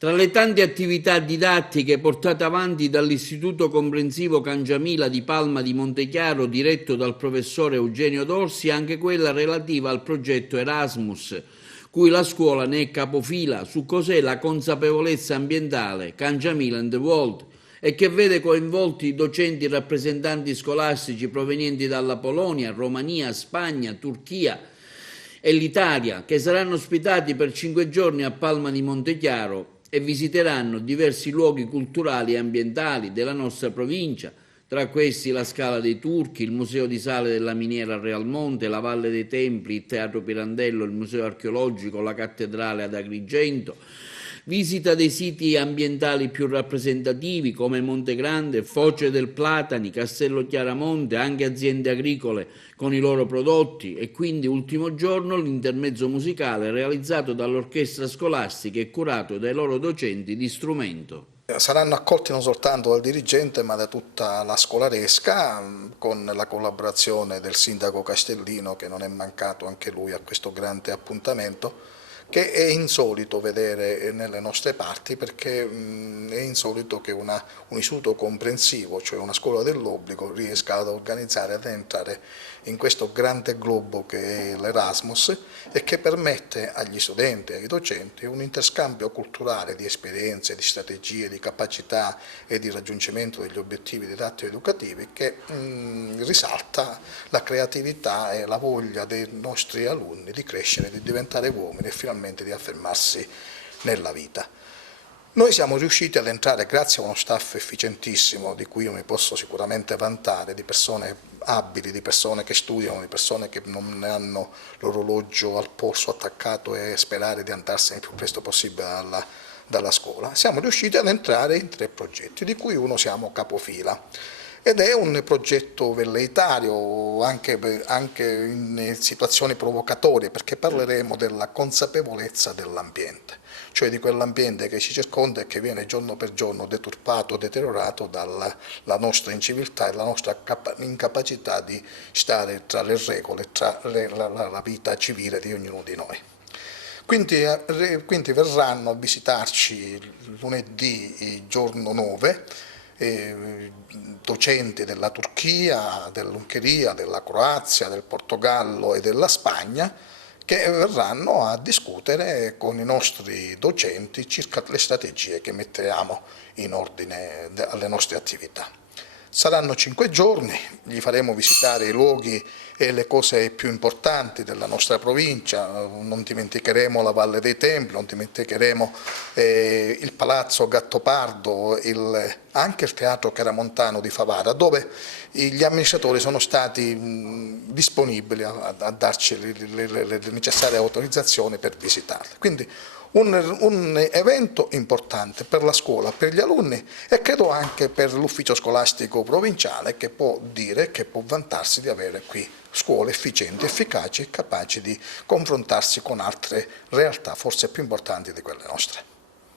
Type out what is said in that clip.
Tra le tante attività didattiche portate avanti dall'Istituto Comprensivo Cangiamila di Palma di Montechiaro, diretto dal professore Eugenio Dorsi, anche quella relativa al progetto Erasmus, cui la scuola ne è capofila, su cos'è la consapevolezza ambientale, Cangiamila and the World, e che vede coinvolti docenti e rappresentanti scolastici provenienti dalla Polonia, Romania, Spagna, Turchia e l'Italia, che saranno ospitati per 5 giorni a Palma di Montechiaro e visiteranno diversi luoghi culturali e ambientali della nostra provincia, tra questi la Scala dei Turchi, il Museo di Sale della Miniera a Realmonte, la Valle dei Templi, il Teatro Pirandello, il Museo Archeologico, la Cattedrale ad Agrigento, visita dei siti ambientali più rappresentativi come Monte Grande, Foce del Platani, Castello Chiaramonte, anche aziende agricole con i loro prodotti e quindi ultimo giorno l'intermezzo musicale realizzato dall'orchestra scolastica e curato dai loro docenti di strumento. Saranno accolti non soltanto dal dirigente ma da tutta la scolaresca, con la collaborazione del sindaco Castellino, che non è mancato anche lui a questo grande appuntamento, che è insolito vedere nelle nostre parti, perché è insolito che un istituto comprensivo, cioè una scuola dell'obbligo, riesca ad organizzare, ad entrare in questo grande globo che è l'Erasmus e che permette agli studenti e ai docenti un interscambio culturale di esperienze, di strategie, di capacità e di raggiungimento degli obiettivi didattici ed educativi, che risalta la creatività e la voglia dei nostri alunni di crescere, di diventare uomini e finalmente di affermarsi nella vita. Noi siamo riusciti ad entrare grazie a uno staff efficientissimo, di cui io mi posso sicuramente vantare, di persone abili, di persone che studiano, di persone che non ne hanno l'orologio al polso attaccato e sperare di andarsene il più presto possibile dalla scuola. Siamo riusciti ad entrare in 3 progetti, di cui uno siamo capofila. Ed è un progetto velleitario anche in situazioni provocatorie, perché parleremo della consapevolezza dell'ambiente, cioè di quell'ambiente che ci circonda e che viene giorno per giorno deturpato, deteriorato dalla nostra inciviltà e la nostra incapacità di stare tra le regole, tra la vita civile di ognuno di noi. Quindi verranno a visitarci lunedì, giorno 9, docenti della Turchia, dell'Ungheria, della Croazia, del Portogallo e della Spagna, che verranno a discutere con i nostri docenti circa le strategie che mettiamo in ordine alle nostre attività. Saranno 5 giorni, gli faremo visitare i luoghi e le cose più importanti della nostra provincia, non dimenticheremo la Valle dei Templi, non dimenticheremo il Palazzo Gattopardo, anche il Teatro Chiaramontano di Favara, dove gli amministratori sono stati disponibili a darci le necessarie autorizzazioni per visitarli. Quindi un evento importante per la scuola, per gli alunni e credo anche per l'ufficio scolastico provinciale, che può dire, che può vantarsi di avere qui scuole efficienti, efficaci e capaci di confrontarsi con altre realtà forse più importanti di quelle nostre.